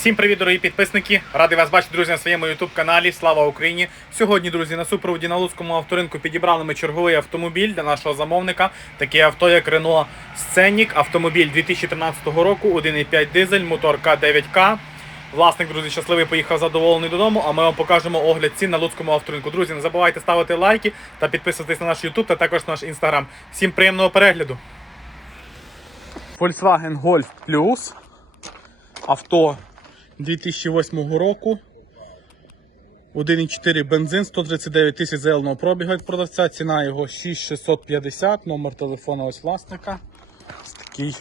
Всім привіт, дорогі підписники! Радий вас бачити, друзі, на своєму youtube каналі. Слава Україні! Сьогодні, друзі, на супроводі на Луцькому авторинку підібрали ми черговий автомобіль для нашого замовника. Таке авто, як Renault Scenic, автомобіль 2013 року, 1,5 дизель, мотор К9К. Власник, друзі, щасливий поїхав задоволений додому, а ми вам покажемо огляд цін на Луцькому авторинку. Друзі, не забувайте ставити лайки та підписуватись на наш YouTube та також наш Instagram. Всім приємного перегляду! Volkswagen Golf Plus. Авто 2008 року. 1,4 бензин, 139 тисяч заявленого пробігу від продавця. Ціна його 6650, номер телефона ось власника. Ось такий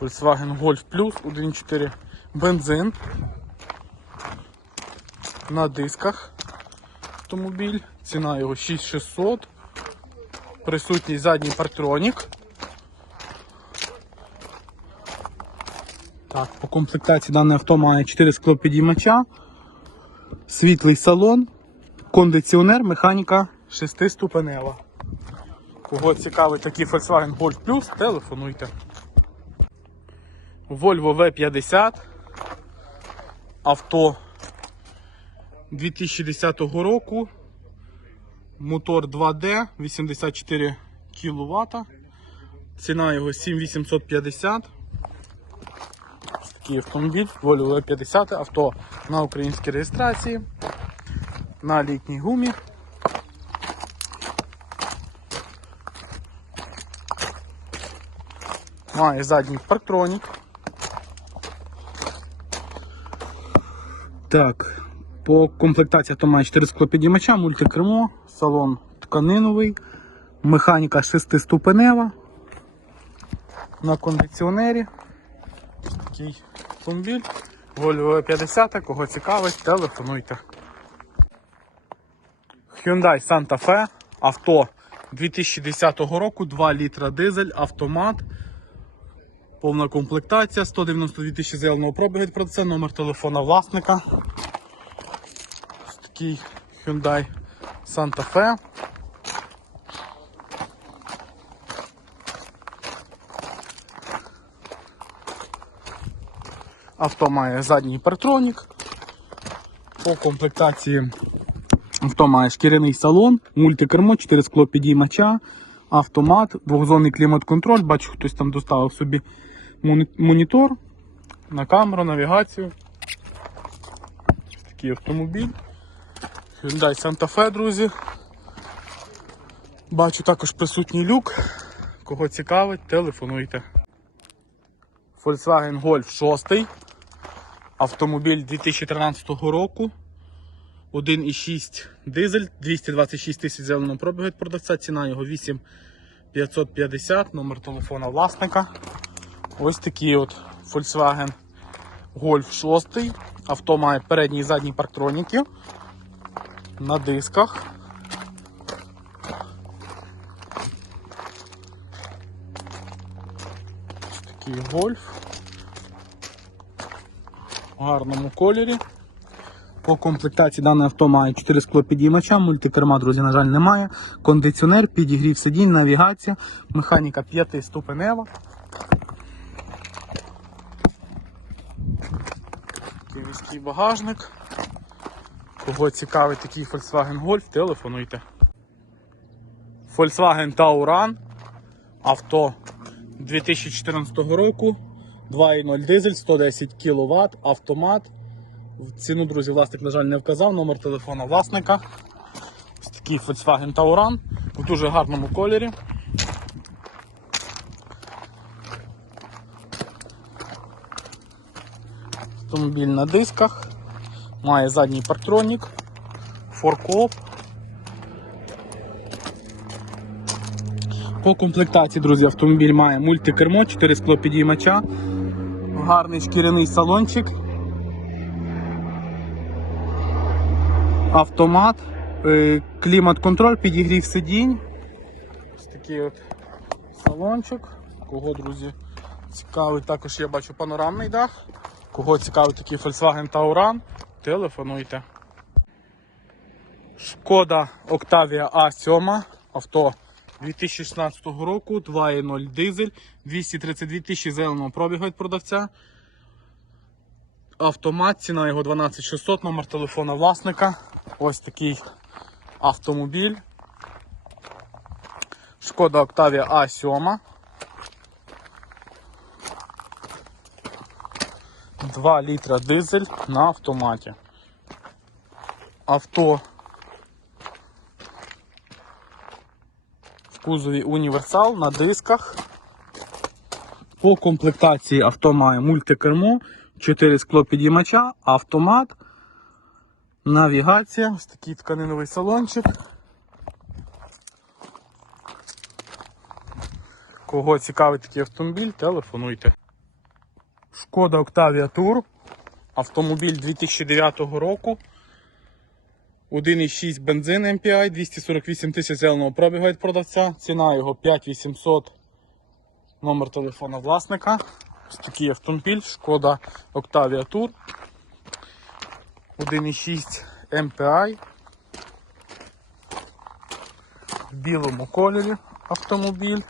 Volkswagen Golf Plus, 1,4 бензин. На дисках автомобіль. Ціна його 6600. Присутній задній партронік. Так, по комплектації дане авто має 4 склопідіймача, світлий салон, кондиціонер, механіка 6-ступенева. Кого цікавить такий Volkswagen Golf Plus, телефонуйте. Volvo V50. Авто 2010 року. Мотор 2D, 84 кВт. Ціна його 7850. Такий автомобіль, Volvo V50, авто на українській реєстрації, на літній гумі. Має задній парктронік. Так, по комплектації авто має 4 склопідіймача, мультикермо, салон тканиновий, механіка 6-ступенева на кондиціонері такий автомобіль. Volvo 50, кого цікавить, телефонуйте. Hyundai Santa Fe, авто 2010 року, 2 літра дизель, автомат. Повна комплектація, 192 тисячі заявленого пробігу від продавця, номер телефона власника. Ось такий Hyundai Santa Fe. Авто має задній партронік. По комплектації авто має шкіряний салон, мультикермо, 4 скло підіймача, автомат, двохзонний клімат-контроль. Бачу, хтось там доставив собі монітор на камеру, навігацію. Такий автомобіль. Hyundai Santa Fe, друзі. Бачу також присутній люк. Кого цікавить, телефонуйте. Volkswagen Golf 6. Автомобіль 2013 року. 1,6 дизель, 226 тисяч зеленого пробігу від продавця. Ціна його 8550, номер телефона власника. Ось такий от Volkswagen Golf 6. Авто має передній і задній парктроніки. На дисках. Ось такий гольф в гарному кольорі. По комплектації дане авто має 4 склопідіймача, мультикерма, друзі, на жаль, немає. Кондиціонер, підігрів сидінь, навігація, механіка 5 ступенева. Такий багажник. Кого цікавить такий Volkswagen Golf, телефонуйте. Volkswagen Tauran. Авто 2014 року. 2.0 дизель, 110 кВт, автомат. Ціну, друзі, власник, на жаль, не вказав, номер телефона власника. Ось такий Volkswagen Tauran в дуже гарному кольорі. Автомобіль на дисках, має задній партронік, форкоп. По комплектації, друзі, автомобіль має мультикермо, 4 склопідіймача, гарний шкіряний салончик. автомат, е, клімат-контроль, підігрів сидінь. Ось такий от салончик. Кого, друзі, цікавий, також я бачу панорамний дах. Кого цікавий такий Volkswagen Tauran, телефонуйте. Шкода Octavia A7 авто 2016 року, 2.0 дизель, 232 тисячі зеленого пробігу від продавця. Автомат, ціна його 12600, номер телефона власника. Ось такий автомобіль. Шкода Octavia A7. 2 літра дизель на автоматі. Авто кузові універсал на дисках. По комплектації авто має мультикермо, 4 склопідіймача, автомат, навігація, ось такий тканиновий салончик. Кого цікавить такий автомобіль, телефонуйте. Шкода Octavia Tour. Автомобіль 2009 року. 1,6 бензин MPI, 248 тисяч зеленого пробігу від продавця. Ціна його 5800. Номер телефона власника. Такий автомобіль. Шкода Octavia Tour. 1,6 MPI. В білому кольорі автомобіль.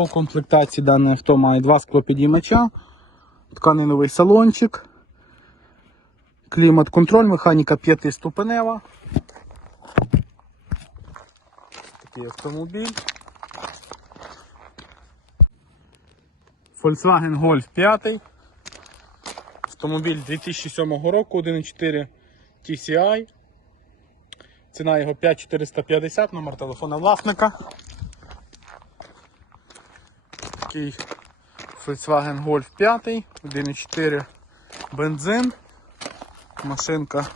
По комплектації дане авто має два склопідіймача, тканиновий салончик, клімат-контроль, механіка п'ятиступенева. Такий автомобіль. Volkswagen Golf 5. Автомобіль 2007 року, 1.4 TCI. Ціна його 5450, номер телефона власника. Такий Volkswagen Golf 5, 1.4 бензин. Машинка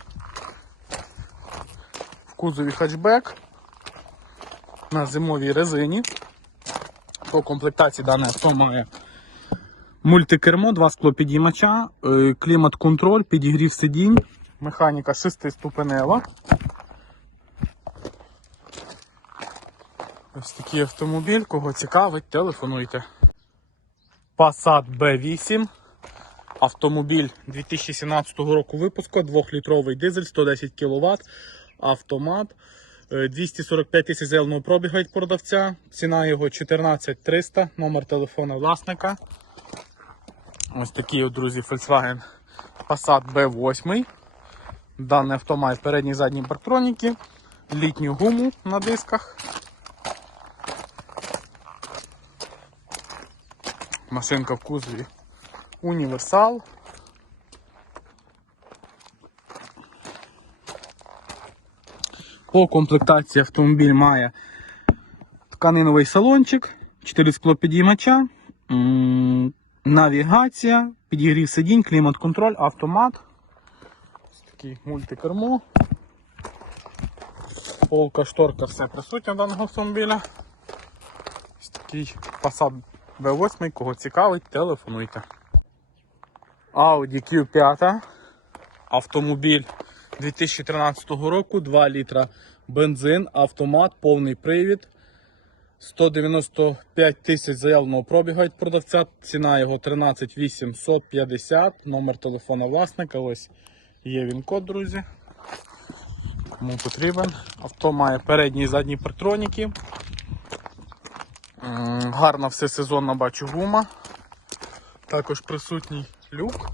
в кузові хатчбек на зимовій резині. По комплектації дане авто має мультикермо, два склопідіймача, е, клімат-контроль, підігрів сидінь, механіка 6-ступенева. Ось такий автомобіль, кого цікавить, телефонуйте. Passat B8. Автомобіль 2017 року випуску, 2-літровий дизель, 110 кВт, автомат. Е, 245 тисяч зеленого пробігу від продавця. Ціна його 14300, номер телефона власника. Ось такий, друзі, Volkswagen Passat B8. Дане авто має передні і задні парктроніки, літню гуму на дисках. Машинка в кузові універсал. По комплектації автомобіль має тканиновий салончик, 4 склопідіймача, навігація, підігрів сидінь, клімат-контроль, автомат. Ось такий мультикермо. Полка, шторка, все присутнє даного автомобіля. Ось такий Passat B8, кого цікавить, телефонуйте. Audi Q5. Автомобіль 2013 року, 2 літра бензин, автомат, повний привід. 195 тисяч заявленого пробігу від продавця. Ціна його 13 850. Номер телефона власника. Ось є він код, друзі. Кому потрібен. Авто має передні і задні партроніки. Гарна всесезонна бачу гума. Також присутній люк.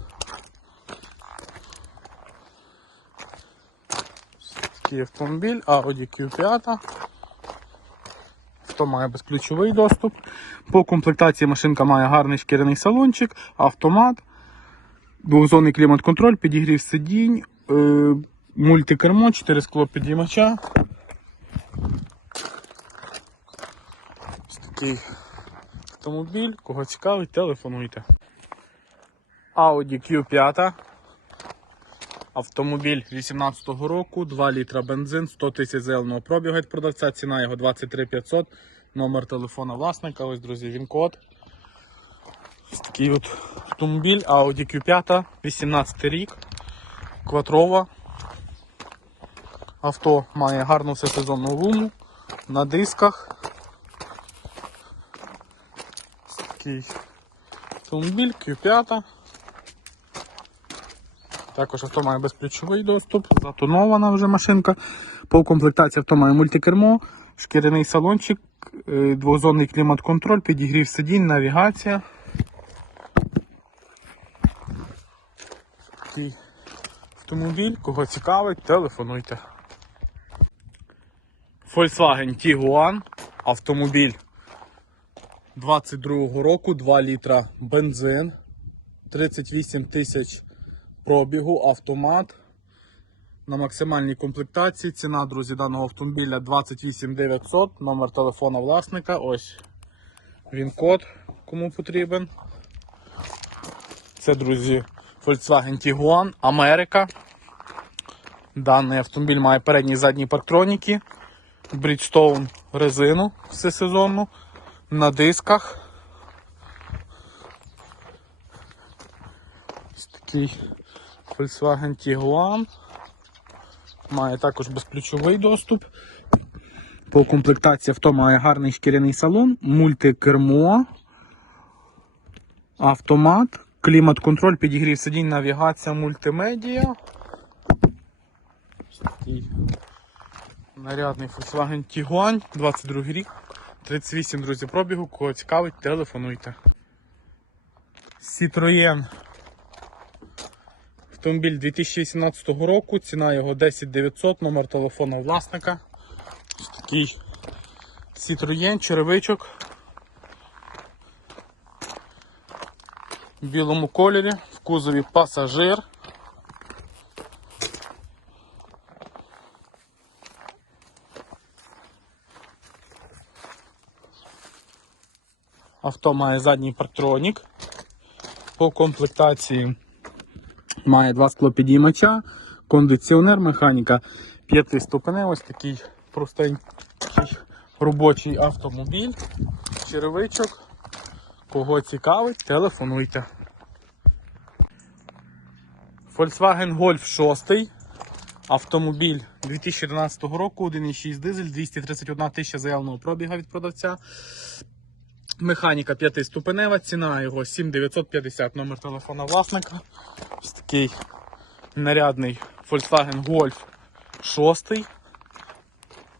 Такий автомобіль, Audi Q5. Авто має безключовий доступ. По комплектації машинка має гарний шкіряний салончик, автомат, двохзонний клімат-контроль, підігрів сидінь, е, мультикермо, 4 скло підіймача. Такий автомобіль, кого цікавить, телефонуйте. Audi Q5. Автомобіль 18-го року, 2 літра бензин, 100 тисяч зеленого пробігу від продавця, ціна його 23 500, Номер телефона власника, ось, друзі, він код. Ось такий от автомобіль Audi Q5, 18 рік, кватрова. Авто має гарну всесезонну гуму на дисках. Ось такий автомобіль Q5. Також авто має безключовий доступ, затонована вже машинка. По комплектації авто має мультикермо, шкіряний салончик, е, двозонний клімат-контроль, підігрів сидінь, навігація. Такий автомобіль, кого цікавить, телефонуйте. Volkswagen Tiguan, автомобіль 22 року, 2 літра бензин, 38 тисяч пробігу, автомат. На максимальній комплектації. Ціна, друзі, даного автомобіля 28 900, номер телефона власника. Ось він код, кому потрібен. Це, друзі, Volkswagen Tiguan, Америка. Даний автомобіль має передні і задні парктроніки, Bridgestone резину всесезонну, на дисках. Ось такий Volkswagen Tiguan. Має також безключовий доступ. По комплектації авто має гарний шкіряний салон, мультикермо, автомат, клімат-контроль, підігрів сидінь, навігація, мультимедіа. Ось такий нарядний Volkswagen Tiguan, 22 рік, 38, друзі, пробігу. Кого цікавить, телефонуйте. Citroën Автомобіль 2018 року, ціна його 10 900, номер телефону власника. Ось такий Citroën, черевичок. В білому кольорі, в кузові пасажир. Авто має задній парктронік. По комплектації Має два склопідіймача, кондиціонер, механіка п'ятиступенева. Ось такий простенький робочий автомобіль, черевичок. Кого цікавить, телефонуйте. Volkswagen Golf 6. Автомобіль 2011 року, 1,6 дизель, 231 тисяча заявленого пробіга від продавця. Механіка п'ятиступенева, ціна його 7950 номер телефона власника. Ось такий нарядний Volkswagen Golf 6.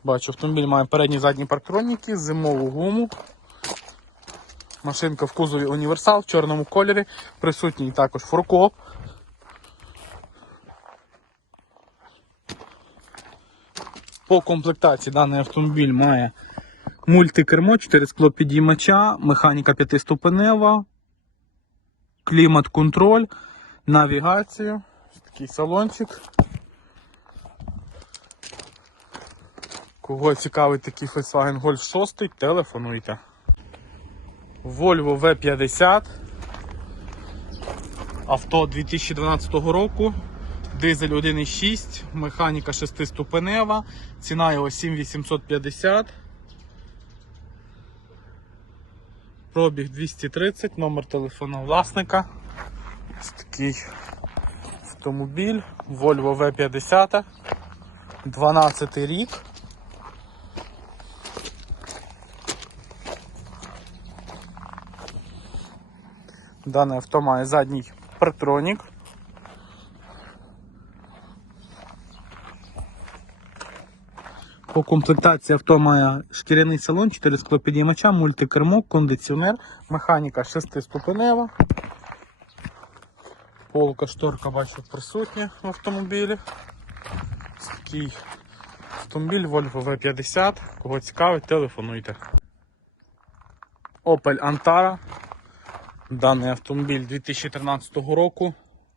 Бачу, автомобіль має передні і задні парктроніки, зимову гуму. Машинка в кузові універсал в чорному кольорі, присутній також фуркоп. По комплектації даний автомобіль має Мультикермо, 4 скло підіймача, механіка п'ятиступенева, клімат-контроль, навігацію, Ось такий салончик. Кого цікавить такий Volkswagen Golf 6, телефонуйте. Volvo V50. Авто 2012 року. Дизель 1,6, механіка 6-ступенева, ціна його 7850. Пробіг 230, номер телефону власника. Ось такий автомобіль, Volvo V50, 12 рік. Дане авто має задній партронік. По комплектації авто має шкіряний салон, 4 склопідіймача, мультикермо, кондиціонер, механіка 6-ступенева. Полка шторка бачу присутня в автомобілі. Такий автомобіль Volvo V50. Кого цікавить, телефонуйте. Opel Antara. Даний автомобіль 2013 року.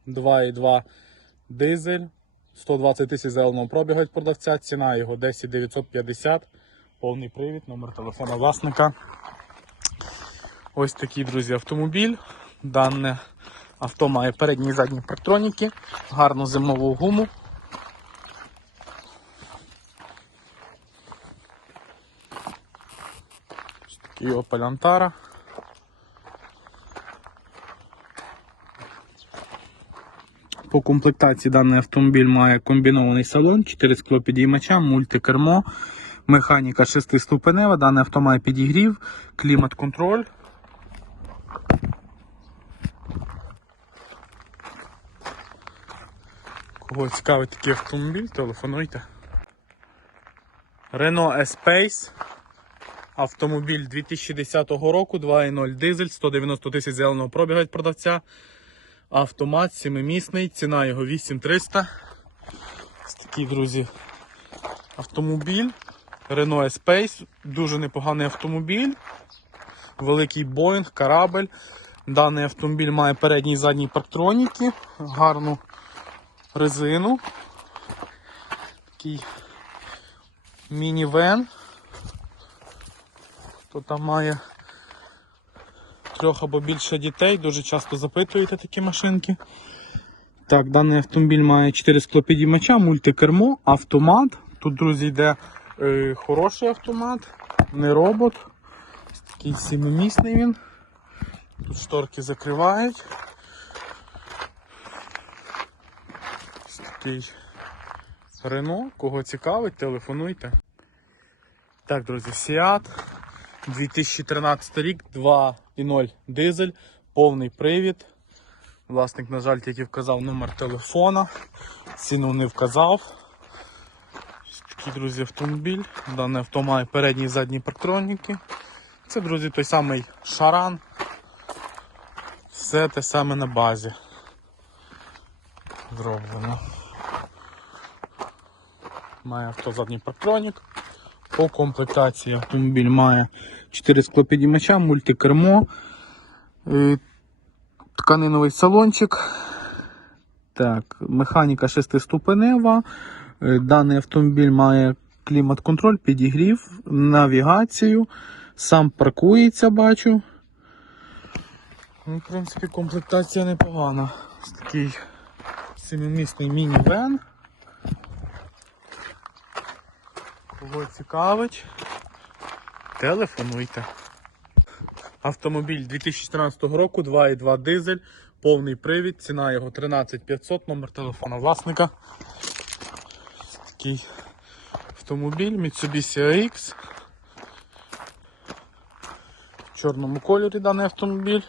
2,2 дизель. 120 тисяч заявленого пробігу від продавця, ціна його 10 950, повний привід, номер телефона власника. Ось такий, друзі, автомобіль. Дане авто має передні і задні парктроніки, гарну зимову гуму. І Opel Antara. По комплектації даний автомобіль має комбінований салон, 4 склопідіймача, мультикермо, механіка 6-ступенева, даний авто має підігрів, клімат-контроль. Кого цікавить такий автомобіль, телефонуйте. Renault Espace. Автомобіль 2010 року, 2.0 дизель, 190 тисяч зеленого пробіга від продавця. Автомат 7-місний, ціна його 8300. Ось такий, друзі, автомобіль. Renault Espace. Дуже непоганий автомобіль. Великий Боїнг, корабель. Даний автомобіль має передні і задні парктроніки, гарну резину. Такий мінівен. Хто там має трьох або більше дітей, дуже часто запитуєте такі машинки. Так, даний автомобіль має 4 склопідіймача, мультикермо, автомат. Тут, друзі, йде е, хороший автомат, не робот. Такий семимісний він. Тут шторки закривають. Такий Рено, кого цікавить, телефонуйте. Так, друзі, Seat 2013 рік, 2.0 дизель, повний привід. Власник, на жаль, тільки вказав номер телефона, ціну не вказав. Такий, друзі, автомобіль. Дане авто має передні і задні парктроніки. Це, друзі, той самий шаран. Все те саме на базі. Зроблено. Має авто задній парктронік. По комплектації автомобіль має 4 склопідіймача, мультикермо, е, тканиновий салончик. Так, механіка 6-ступенева. Е, Даний автомобіль має клімат-контроль, підігрів, навігацію. Сам паркується, бачу. Ну, в принципі, комплектація непогана. Ось такий семимісний міні-вен. Кого цікавить, телефонуйте. Автомобіль 2014 року, 2.2 дизель, повний привід, ціна його 13500, номер телефона власника. Такий автомобіль Mitsubishi AX. В чорному кольорі даний автомобіль.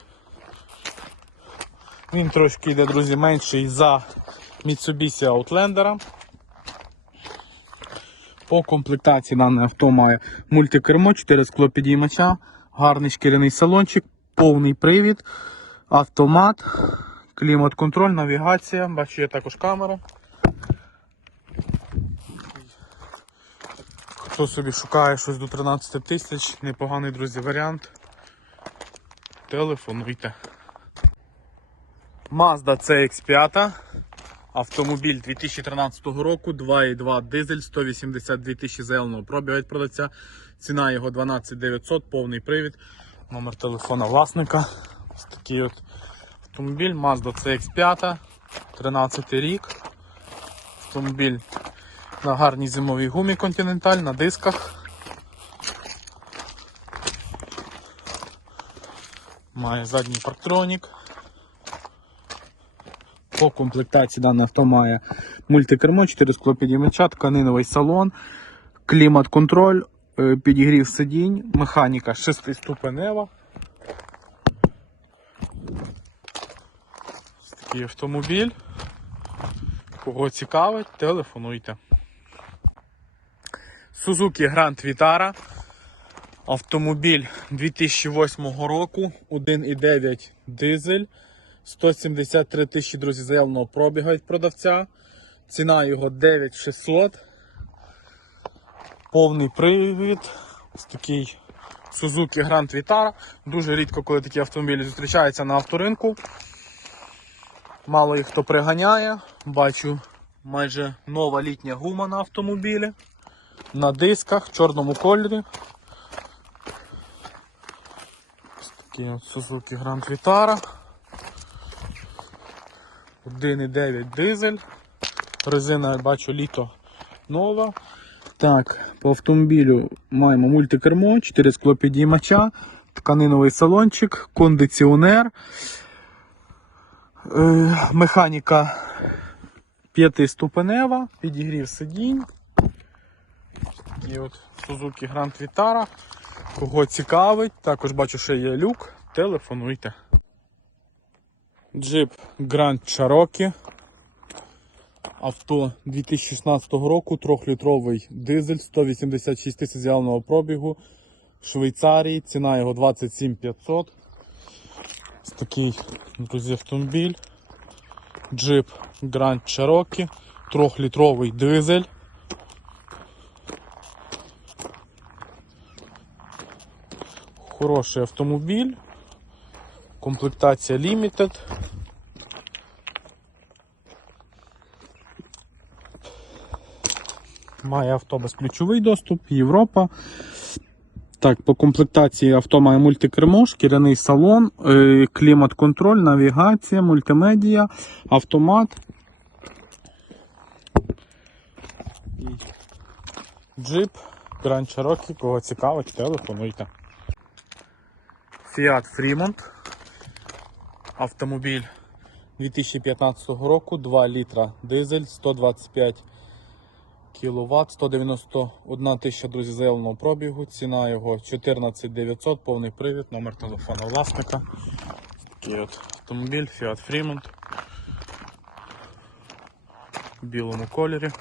Він трошки йде, друзі, менший за Mitsubishi Outlander. По комплектації дане авто має мультикермо, 4 склопідіймача, гарний шкіряний салончик, повний привід, автомат, клімат-контроль, навігація. Бачу, є також камера. Хто собі шукає щось до 13 тисяч, непоганий, друзі, варіант. Телефонуйте. Mazda CX5. Автомобіль 2013 року, 2.2 дизель, 182 тисячі зеленого пробігу від продавця. Ціна його 12 900, повний привід. Номер телефона власника. Ось такий от автомобіль Mazda CX5, 13 рік. Автомобіль на гарній зимовій гумі Continental, на дисках. Має задній парктронік. По комплектації дане авто має мультикермо, 4 склопідіймача, тканиновий салон, клімат-контроль, е, підігрів сидінь, механіка 6-ступенева. Ось Такий автомобіль. Кого цікавить, телефонуйте. Suzuki Grand Vitara. Автомобіль 2008 року, 1,9 дизель. 173 тисячі, друзі, заявленого пробігу від продавця. Ціна його 9600. Повний привід. Ось такий Suzuki Grand Vitara. Дуже рідко, коли такі автомобілі зустрічаються на авторинку. Мало їх хто приганяє. Бачу майже нова літня гума на автомобілі. На дисках в чорному кольорі. Ось такий от Suzuki Grand Vitara. 1,9 дизель. Резина, я бачу, літо нова. Так, по автомобілю маємо мультикермо, 4 склопідіймача, тканиновий салончик, кондиціонер, е, механіка п'ятиступенева, підігрів сидінь. І от Suzuki Grand Vitara. Кого цікавить, також бачу, що є люк. Телефонуйте. Джип Grand Cherokee. Авто 2016 року, 3-літровий дизель, 186 тисяч з'явленого пробігу. Швейцарії, ціна його 27 500. Ось такий, друзі, автомобіль. Джип Grand Cherokee, 3-літровий дизель. Хороший автомобіль. Комплектація Limited. Має авто безключовий доступ, Європа. Так, по комплектації авто має мультикермо, шкіряний салон, е, клімат-контроль, навігація, мультимедія, автомат. Джип, Grand Cherokee, кого цікавить, телефонуйте. Fiat Fremont. Автомобіль 2015 року, 2 літра дизель, 125 кВт, 191 тисяча, друзі, заявленого пробігу. Ціна його 14 900, повний привід, номер телефону власника. Такий от автомобіль Fiat Fremont. В білому кольорі.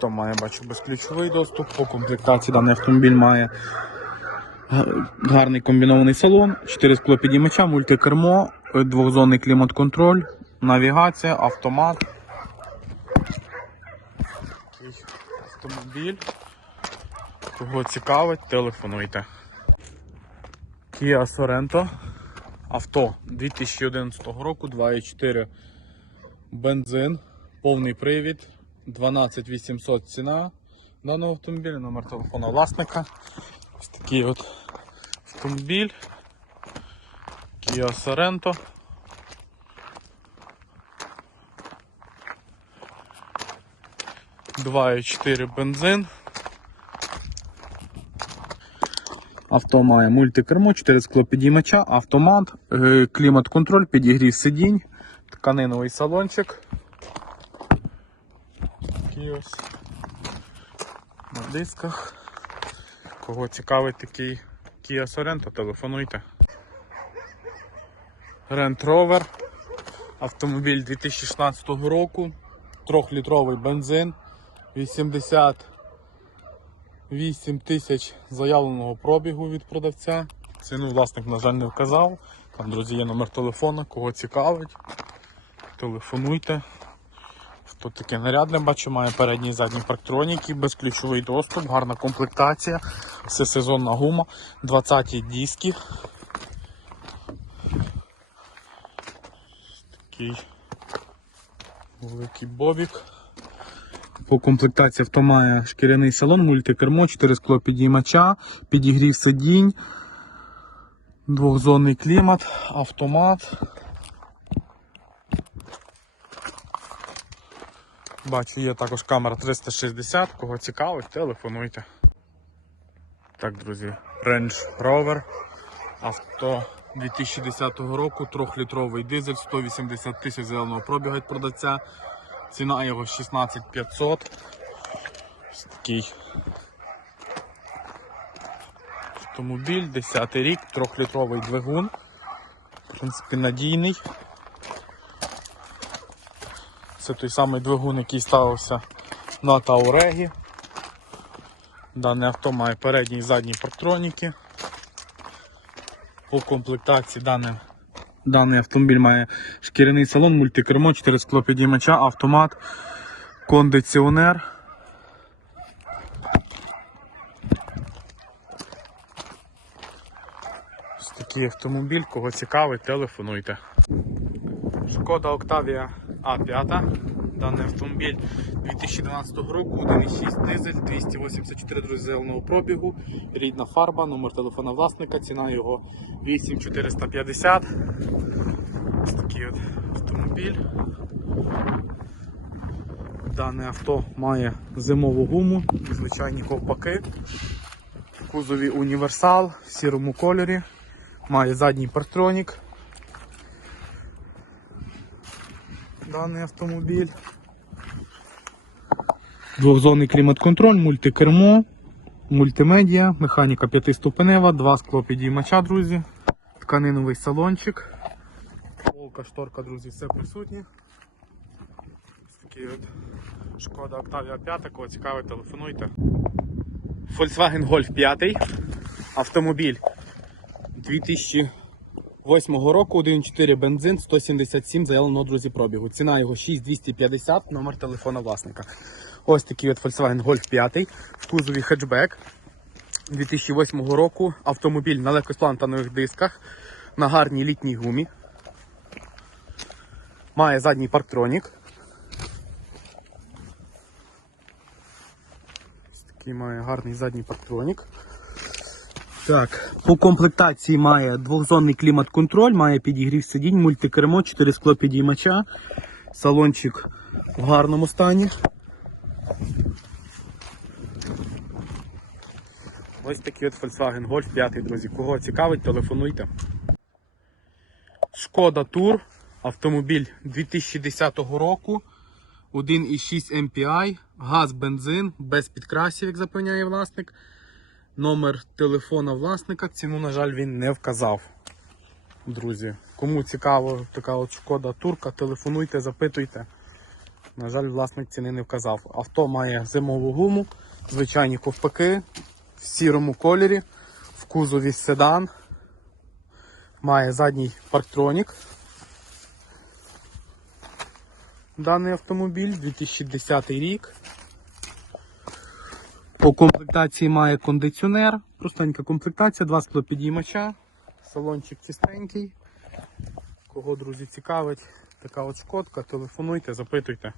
Авто має, бачу, безключовий доступ. По комплектації даний автомобіль має гарний комбінований салон, 4 склопідіймача, мультикермо, двохзонний клімат-контроль, навігація, автомат. Такий автомобіль. Кого цікавить, телефонуйте. Kia Sorento. Авто 2011 року, 2,4 бензин, повний привід, 12800 ціна даного автомобіля, номер телефона власника. Ось такий от автомобіль. Kia Sorento. Два і 4 бензин. Авто має мультикермо, 4 склопідіймача, автомат, е, клімат-контроль, підігрів сидінь, тканиновий салончик. Ось на дисках. Кого цікавить такий Kia Sorento, телефонуйте. Range Rover. Автомобіль 2016 року. 3-літровий бензин. 88 тисяч заявленого пробігу від продавця. Ціну власник, на жаль, не вказав. Там, друзі, є номер телефона, кого цікавить. Телефонуйте. Тут таке нарядне бачу, має передні і задні парктроніки, безключовий доступ, гарна комплектація, все сезонна гума, 20 диски. Такий великий бобік. По комплектації авто має шкіряний салон, мультикермо, 4 скло підіймача, підігрів сидінь, двохзонний клімат, автомат. Бачу, є також камера 360, кого цікавить, телефонуйте. Так, друзі, Range Rover. Авто 2010 року, 3-літровий дизель, 180 тисяч зеленого пробігу від продавця. Ціна його 16500. Ось такий автомобіль, 10 рік, 3-літровий двигун. В принципі, надійний. Це той самий двигун, який ставився на Таурегі. Дане авто має передні і задні парктроніки. По комплектації дане, даний автомобіль має шкіряний салон, мультикермо, 4 склопідіймача, автомат, кондиціонер. Ось такий автомобіль, кого цікавить, телефонуйте. Шкода Octavia A5 Даний автомобіль 2012 року, 1,6 дизель, 284 друзі зеленого пробігу, рідна фарба, номер телефона власника, ціна його 8450. Ось такий от автомобіль. Дане авто має зимову гуму, звичайні ковпаки, в кузові універсал в сірому кольорі, має задній партронік. Даний автомобіль. Двохзонний клімат-контроль, мультикермо, мультимедіа, механіка п'ятиступенева, два склопідіймача, друзі, тканиновий салончик. Полка, шторка, друзі, все присутнє. Ось такий от Шкода Octavia 5, кого цікавить, телефонуйте. Volkswagen Golf 5. Автомобіль 2008 року, 1.4 бензин, 177 заявленого друзі пробігу. Ціна його 6250, номер телефона власника. Ось такий от Volkswagen Golf 5 в кузові хетчбек 2008 року. Автомобіль на легкосплантанових дисках, на гарній літній гумі. Має задній парктронік. Ось такий має гарний задній парктронік. Так, по комплектації має двохзонний клімат-контроль, має підігрів сидінь, мультикермо, 4 скло підіймача, салончик в гарному стані. Ось такий от Volkswagen Golf 5, друзі. Кого цікавить, телефонуйте. Шкода Тур, автомобіль 2010 року, 1,6 MPI, газ, бензин, без підкрасів, як запевняє власник. Номер телефона власника, ціну, на жаль, він не вказав. Друзі, кому цікаво така от шкода турка, телефонуйте, запитуйте. На жаль, власник ціни не вказав. Авто має зимову гуму, звичайні ковпаки в сірому кольорі, в кузові седан, має задній парктронік. Даний автомобіль 2010 рік. По комплектації має кондиціонер, простенька комплектація, два склопідіймача, салончик чистенький. Кого, друзі, цікавить, така от шкодка, телефонуйте, запитуйте.